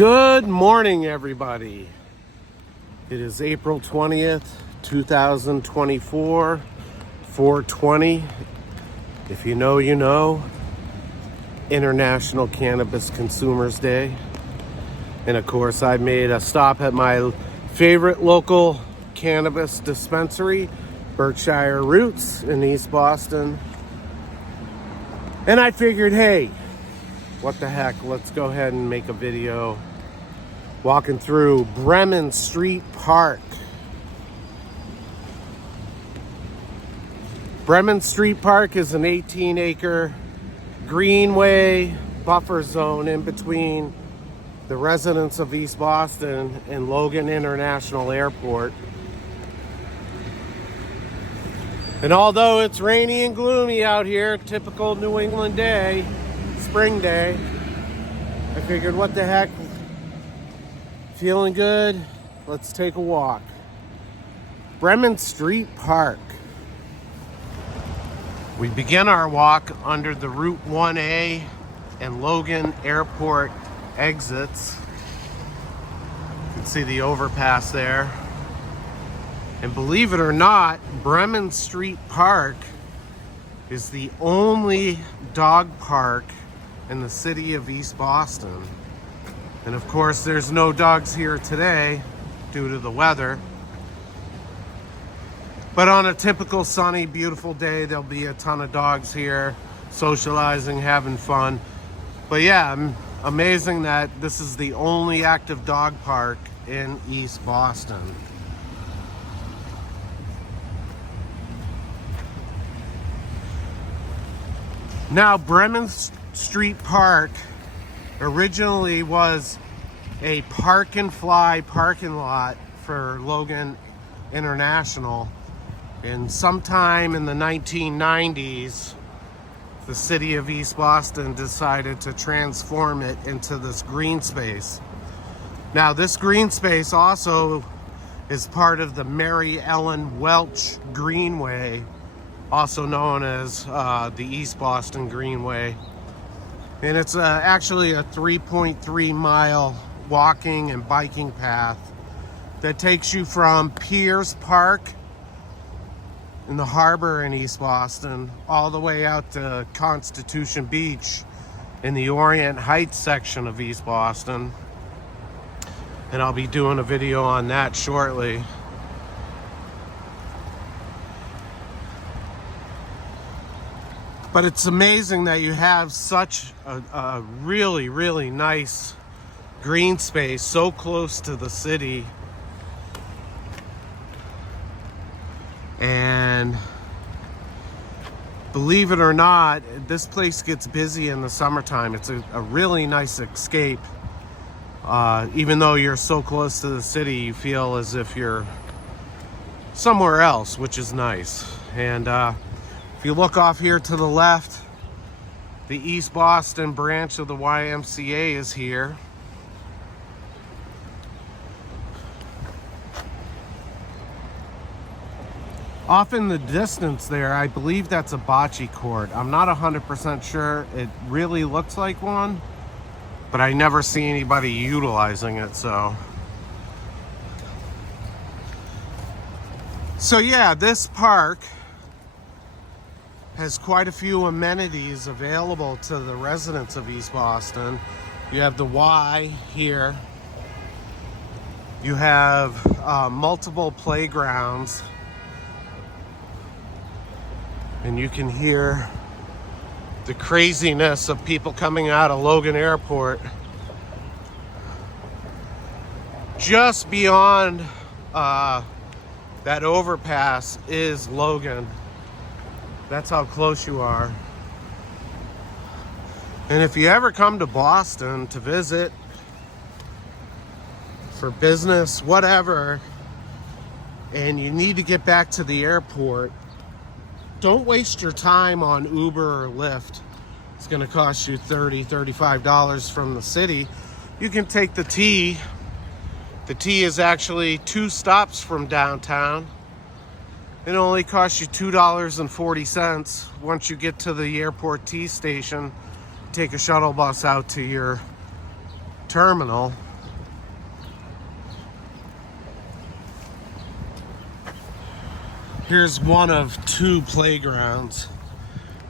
Good morning, everybody. It is April 20th, 2024, 4:20. If you know, you know. International Cannabis Consumers Day. And of course, I made a stop at my favorite local cannabis dispensary, Berkshire Roots in East Boston. And I figured, hey, what the heck, let's go ahead and make a video walking through Bremen Street Park. Bremen Street Park is an 18-acre greenway buffer zone in between the residents of East Boston and Logan International Airport. And although it's rainy and gloomy out here, typical New England day, spring day, I figured, what the heck, feeling good, let's take a walk. Bremen Street Park. We begin our walk under the Route 1A and Logan Airport exits. You can see the overpass there. And believe it or not, Bremen Street Park is the only dog park in the city of East Boston. And of course, there's no dogs here today due to the weather. But on a typical sunny, beautiful day, there'll be a ton of dogs here, socializing, having fun. But yeah, amazing that this is the only active dog park in East Boston. Now, Bremen Street Park originally was a park and fly parking lot for Logan International. And sometime in the 1990s, the city of East Boston decided to transform it into this green space. Now, this green space also is part of the Mary Ellen Welch Greenway, also known as the East Boston Greenway. And it's actually a 3.3 mile walking and biking path that takes you from Piers Park in the harbor in East Boston all the way out to Constitution Beach in the Orient Heights section of East Boston. And I'll be doing a video on that shortly. But it's amazing that you have such a really, really nice green space so close to the city. And believe it or not, this place gets busy in the summertime. It's a really nice escape. Even though you're so close to the city, you feel as if you're somewhere else, which is nice. And if you look off here to the left, the East Boston branch of the YMCA is here. Off in the distance there, I believe that's a bocce court. I'm not 100% sure. It really looks like one, but I never see anybody utilizing it, so yeah, this park has quite a few amenities available to the residents of East Boston. You have the Y here. You have multiple playgrounds. And you can hear the craziness of people coming out of Logan Airport. Just beyond that overpass is Logan. That's how close you are. And if you ever come to Boston to visit, for business, whatever, and you need to get back to the airport, don't waste your time on Uber or Lyft. It's gonna cost you $30, $35 from the city. You can take the T. The T is actually 2 stops from downtown. It only costs you $2.40 once you get to the airport T station. Take a shuttle bus out to your terminal. Here's one of two playgrounds,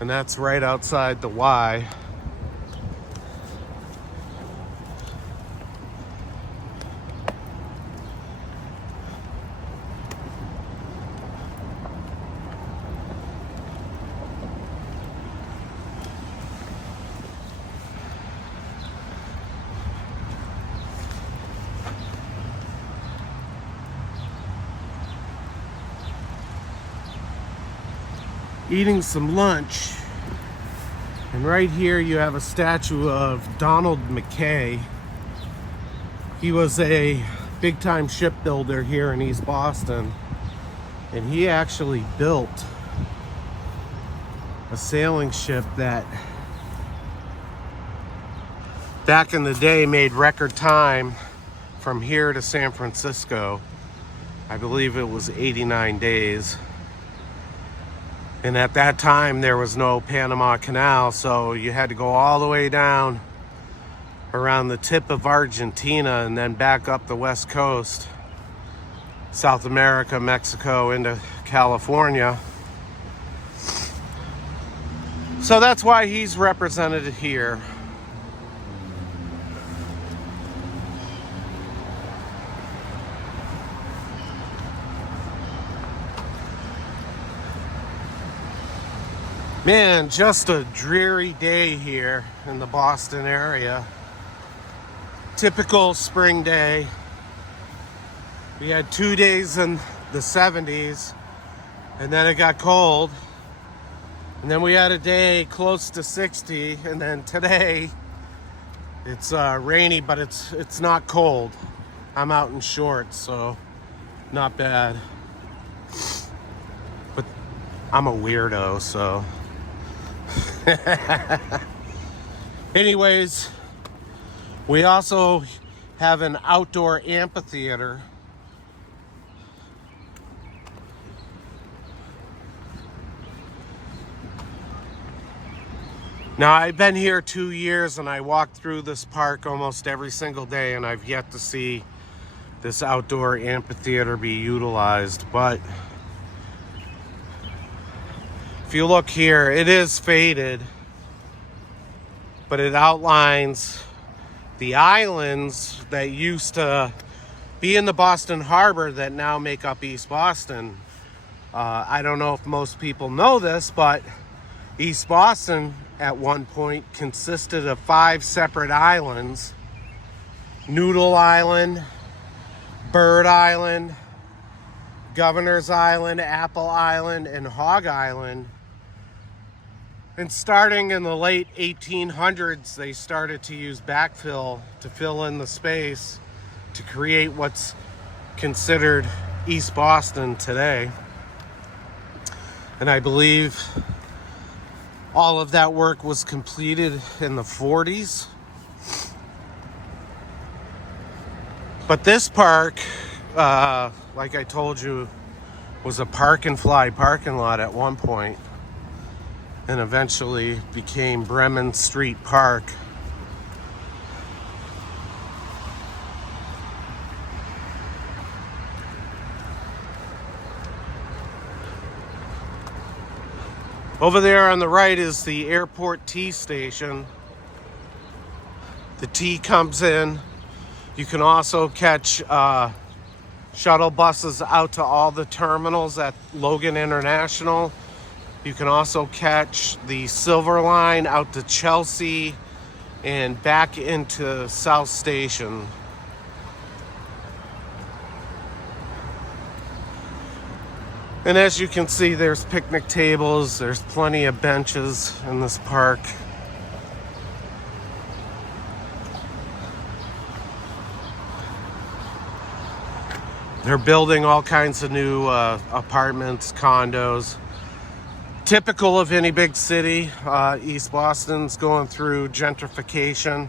and that's right outside the Y. Eating some lunch, and right here you have a statue of Donald McKay. He was a big-time shipbuilder here in East Boston, and he actually built a sailing ship that back in the day made record time from here to San Francisco. I believe it was 89 days. And at that time, there was no Panama Canal, so you had to go all the way down around the tip of Argentina and then back up the west coast, South America, Mexico, into California. So that's why he's represented here. Man, just a dreary day here in the Boston area. Typical spring day. We had 2 days in the 70s, and then it got cold. And then we had a day close to 60, and then today it's rainy, but it's not cold. I'm out in shorts, so not bad. But I'm a weirdo, so. Anyways, we also have an outdoor amphitheater. Now, I've been here 2 years and I walk through this park almost every single day, and I've yet to see this outdoor amphitheater be utilized. But if you look here, it is faded, but it outlines the islands that used to be in the Boston Harbor that now make up East Boston. I don't know if most people know this, but East Boston at one point consisted of 5 separate islands: Noodle Island, Bird Island, Governor's Island, Apple Island, and Hog Island. And starting in the late 1800s, they started to use backfill to fill in the space to create what's considered East Boston today. And I believe all of that work was completed in the 40s. But this park, like I told you, was a park and fly parking lot at one point, and eventually became Bremen Street Park. Over there on the right is the airport T station. The T comes in. You can also catch shuttle buses out to all the terminals at Logan International. You can also catch the Silver Line out to Chelsea and back into South Station. And as you can see, there's picnic tables, there's plenty of benches in this park. They're building all kinds of new apartments, condos. Typical of any big city. East Boston's going through gentrification,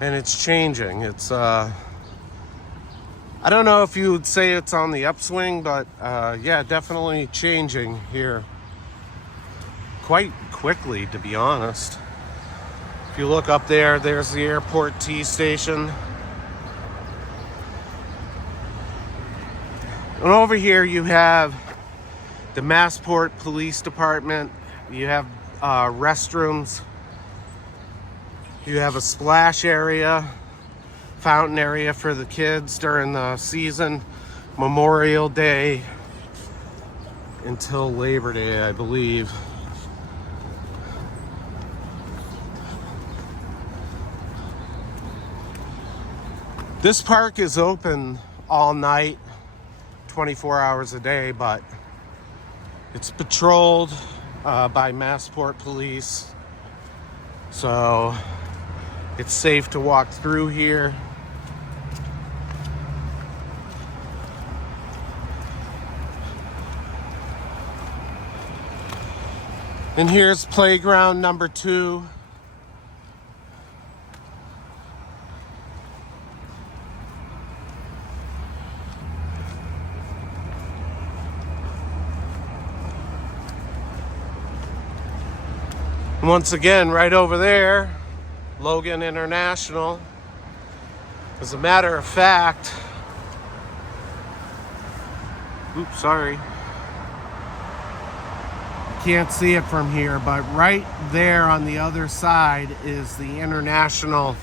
and it's changing. It's I don't know if you would say it's on the upswing, but yeah, definitely changing here quite quickly, to be honest. If you look up there, there's the airport T station. And over here you have the Massport Police Department. You have restrooms. You have a splash area, fountain area for the kids during the season, Memorial Day until Labor Day, I believe. This park is open all night, 24 hours a day, but it's patrolled by Massport Police, so it's safe to walk through here. And here's playground number 2. Once again, right over there, Logan International. As a matter of fact, oops, sorry. Can't see it from here, but right there on the other side is the international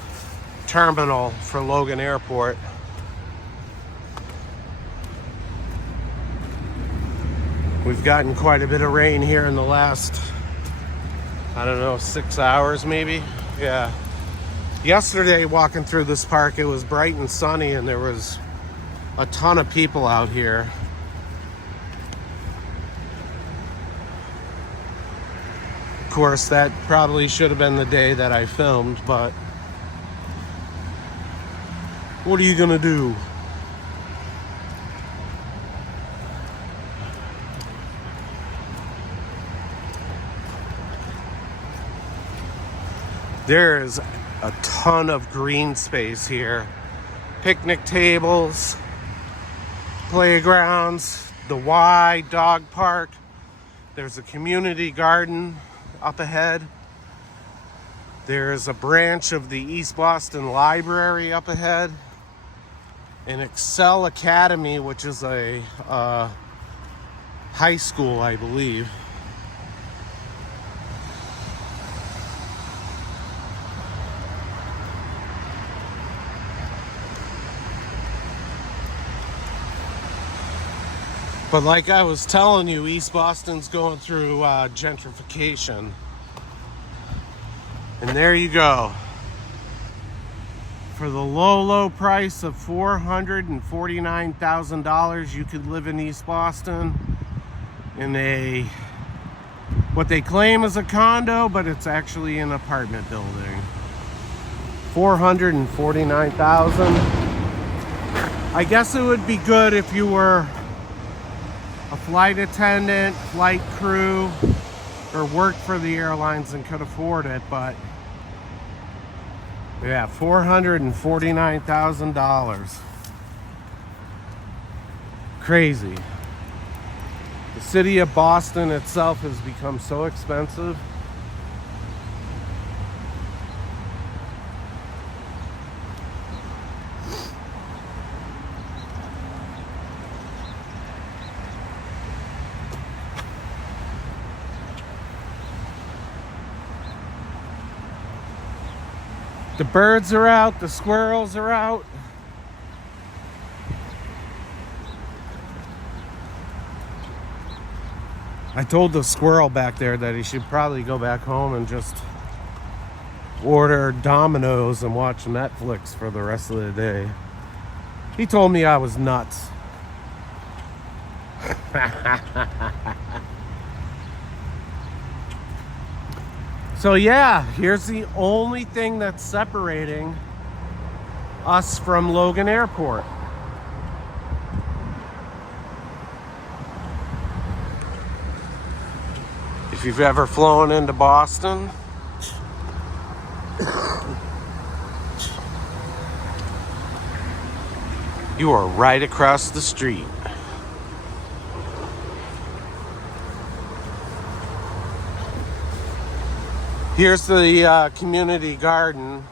terminal for Logan Airport. We've gotten quite a bit of rain here in the last, I don't know, 6 hours maybe. Yeah. Yesterday, walking through this park, it was bright and sunny and there was a ton of people out here. Of course, that probably should have been the day that I filmed, but what are you gonna do? There is a ton of green space here. Picnic tables, playgrounds, the Y dog park. There's a community garden up ahead. There's a branch of the East Boston Library up ahead. An Excel Academy, which is a high school, I believe. But like I was telling you, East Boston's going through gentrification. And there you go. For the low price of $449,000, you could live in East Boston in a, what they claim is a condo, but it's actually an apartment building. $449,000. I guess it would be good if you were a flight attendant, flight crew, or worked for the airlines and could afford it, but yeah, $449,000. Crazy. The city of Boston itself has become so expensive. The birds are out, the squirrels are out. I told the squirrel back there that he should probably go back home and just order Domino's and watch Netflix for the rest of the day. He told me I was nuts. So yeah, here's the only thing that's separating us from Logan Airport. If you've ever flown into Boston, you are right across the street. Here's the community garden.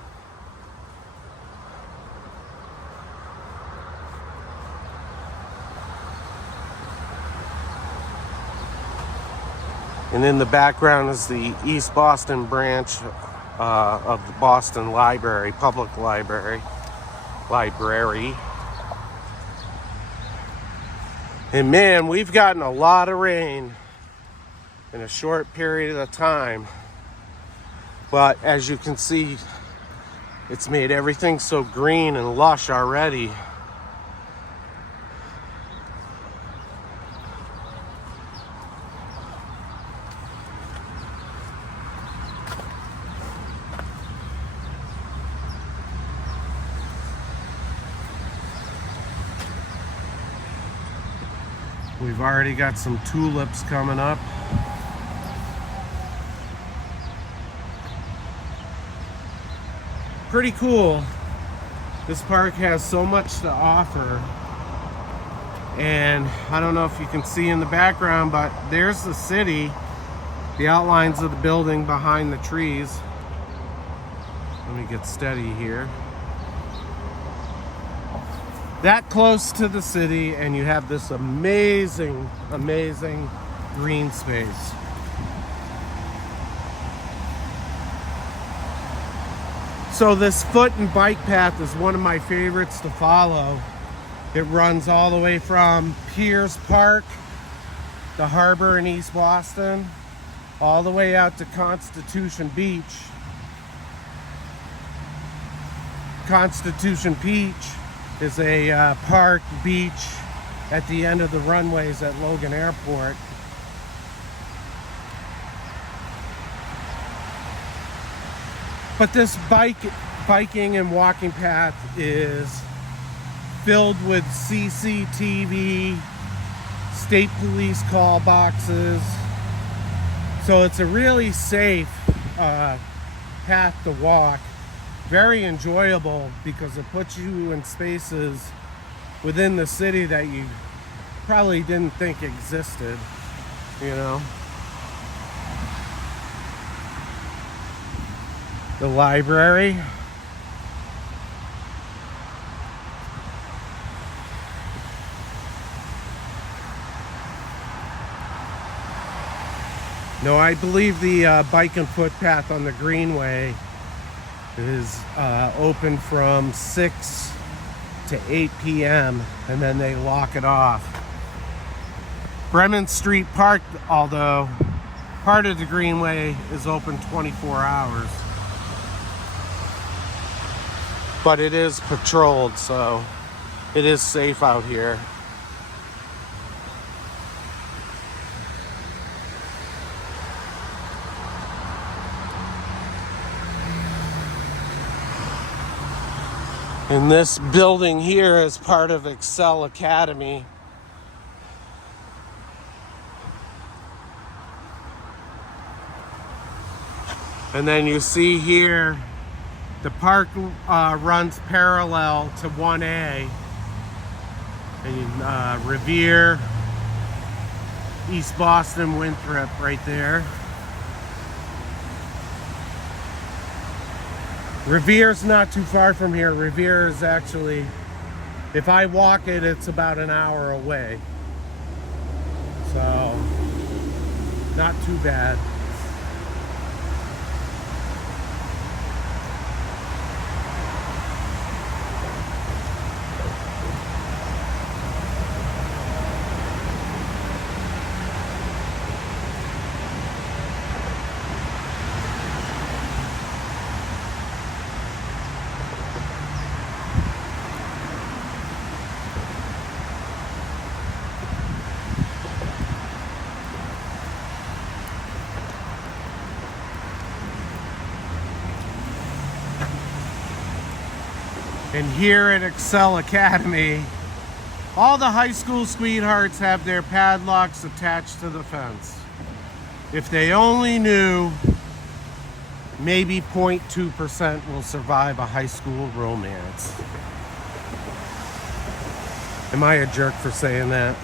And in the background is the East Boston branch of the Boston Library, Public Library. And man, we've gotten a lot of rain in a short period of time. But as you can see, it's made everything so green and lush already. We've already got some tulips coming up. Pretty cool. This park has so much to offer. And I don't know if you can see in the background, but there's the city, the outlines of the building behind the trees. Let me get steady here. That close to the city, and you have this amazing, amazing green space. So this foot and bike path is one of my favorites to follow. It runs all the way from Piers Park, the harbor in East Boston, all the way out to Constitution Beach. Constitution Beach is a park beach at the end of the runways at Logan Airport. But this biking and walking path is filled with CCTV, state police call boxes. So it's a really safe path to walk. Very enjoyable because it puts you in spaces within the city that you probably didn't think existed, you know. The library. No, I believe the bike and footpath on the Greenway is open from 6 to 8 p.m. and then they lock it off. Bremen Street Park, although part of the Greenway, is open 24 hours. But it is patrolled, so it is safe out here. And this building here is part of Excel Academy. And then you see here, the park runs parallel to 1A. And Revere, East Boston, Winthrop right there. Revere's not too far from here. Revere is actually, if I walk it, it's about an hour away. So, not too bad. And here at Excel Academy, all the high school sweethearts have their padlocks attached to the fence. If they only knew, maybe 0.2% will survive a high school romance. Am I a jerk for saying that?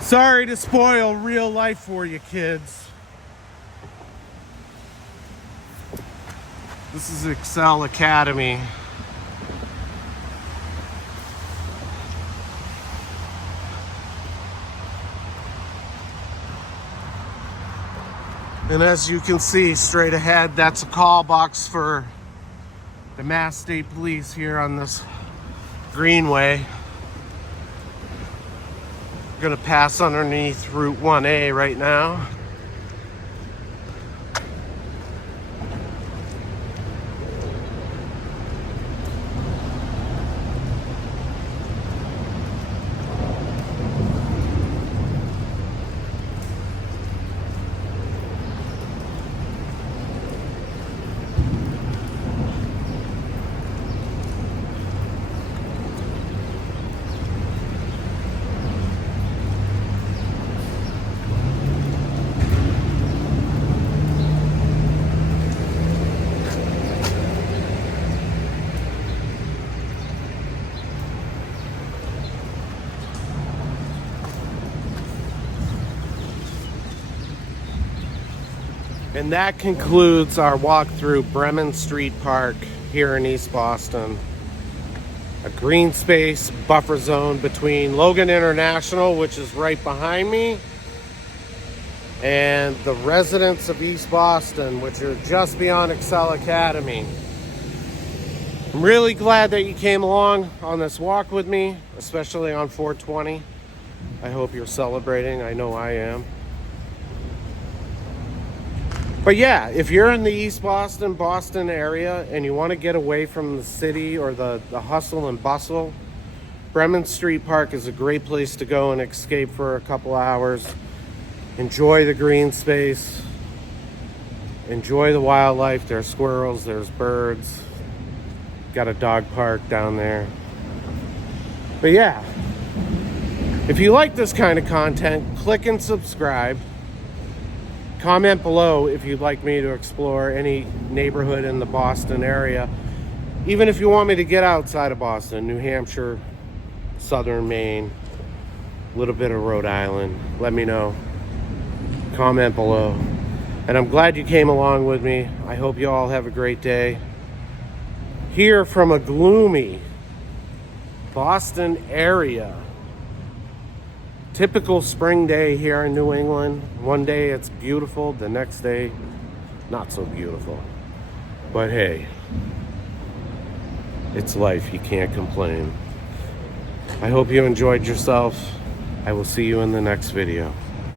Sorry to spoil real life for you kids. This is Excel Academy. And as you can see straight ahead, that's a call box for the Mass State Police here on this greenway. We're gonna pass underneath Route 1A right now. And that concludes our walk through Bremen Street Park here in East Boston. A green space buffer zone between Logan International, which is right behind me, and the residents of East Boston, which are just beyond Excel Academy. I'm really glad that you came along on this walk with me, especially on 420. I hope you're celebrating. I know I am. But yeah, if you're in the East Boston area and you want to get away from the city or the hustle and bustle, Bremen Street Park is a great place to go and escape for a couple hours. Enjoy the green space. Enjoy the wildlife. There's squirrels, there's birds. Got a dog park down there. But yeah, if you like this kind of content, click and subscribe. Comment below if you'd like me to explore any neighborhood in the Boston area. Even if you want me to get outside of Boston, New Hampshire, southern Maine, a little bit of Rhode Island, let me know. Comment below. And I'm glad you came along with me. I hope you all have a great day. Here from a gloomy Boston area. Typical spring day here in New England. One day it's beautiful, the next day not so beautiful. But hey, it's life, you can't complain. I hope you enjoyed yourself. I will see you in the next video.